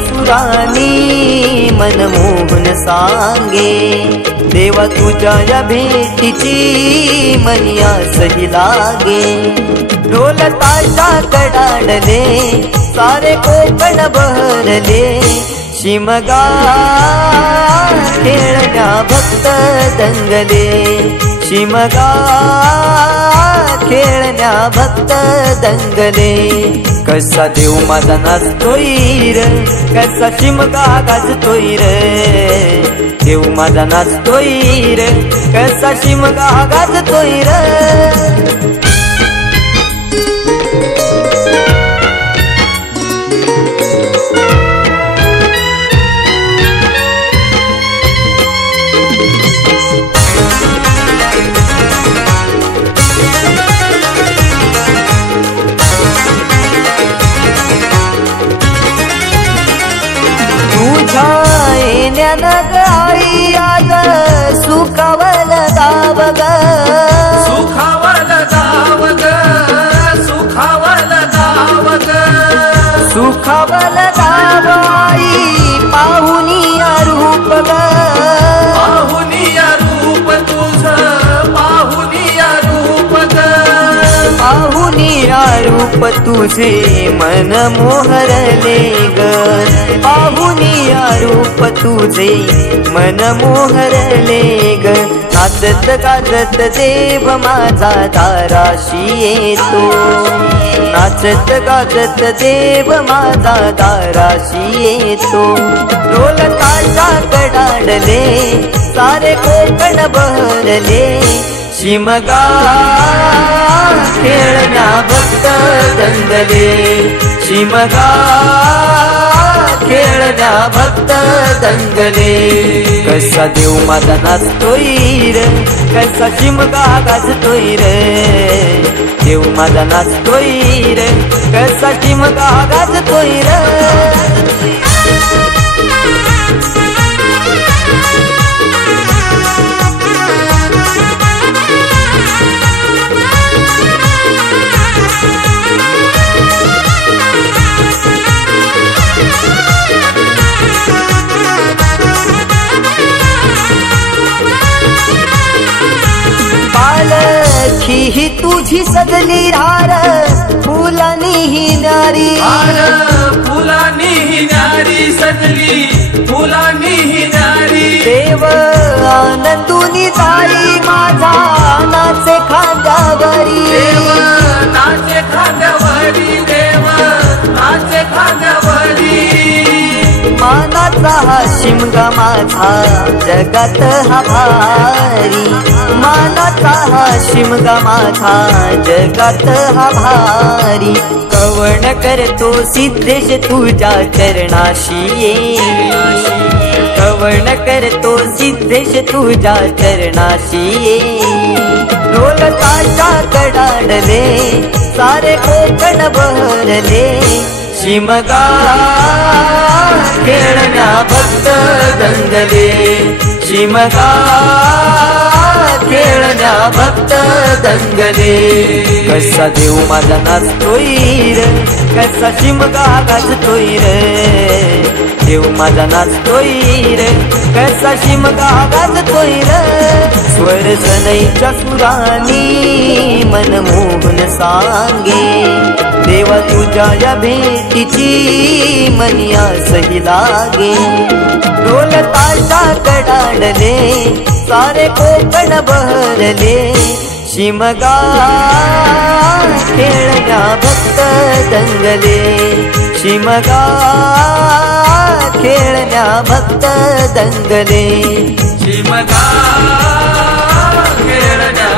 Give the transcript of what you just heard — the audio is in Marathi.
सुरानी मनमोहन सांगे, देवा तुझ्या या भेटीची मनी आसही लागे। ढोल ताशा कडाडले सारे कोकण बहरले, शिमगा खेळण्या भक्त दंगले, शिमगा खेळण्या भक्त दंगले। कसा देव माझा नाचतोय र, कसा शिमगा गाजतोय र, देव माझा नाचतोय र, कसा शिमगा गाजतोय र। आई आज सुखावल गाव ग, सुखावल गाव ग, सुखावल गाव ग, सुखावल गाव आई पाहुनिया रूप ग, पाहुनिया रूप तुझ, पाहुनिया रूप ग, पाहुनिया रूप तुझे मन मोहरले ग, पाहुनिया रूप तुझे मन मोहरले ग। नाचत गाजत देव माझा दाराशी येतो, नाचत गाजत देव माझा दाराशी येतो। ढोल ताशा कडाडले सारे कोकण बहरले, शिमगा खेळण्या भक्त दंगले, शिमगा खेळण्या भक्त दंगले। कसा देव माझा नाचतोय र, कसा शिमगा गाजतोय र, देव माझा नाचतोय र, कसा शिमगा गाजतोय र। पालखी ही तुझी सजली रार, फुलानी ही न्यारी, फुलानी ही न्यारी सजली, फुलानी ही न्यारी। देव आनंदुनी जाई माझा नाचे खांद्यावरी, देव नाचे खांद्यावरी, देव नाचे खांद्यावरी। मानाचा हा शिमगा माझा जगात हा भारी, मानाचा हा शिमगा माझा जगात हा भारी। कवण करतो सिद्धेश तुझ्या चरणाशी ये, कवण करतो सिद्धेश तुझ्या चरणाशी ये। ढोल ताशा कडाडले सारे कोकण बहरले, शिमगा खेळण्या भक्त दंगले, शिमगा खेळण्या भक्त दंगले। कसा देव माझा नाचतोय र, कसा शिमगा गाजतोय र, देव माझा नाचतोय र, कसा शिमगा गाजतोय र। स्वर सनईच्या सुरानी मनमोहन सांगे, देवा तुझ्या या भेटीची मनी आसही लागे। ढोल ताशा कडाडले सारे कोकण बहरले, शिमगा खेळण्या भक्त दंगले, शिमगा खेळण्या भक्त दंगले, शिमगा खेळण्या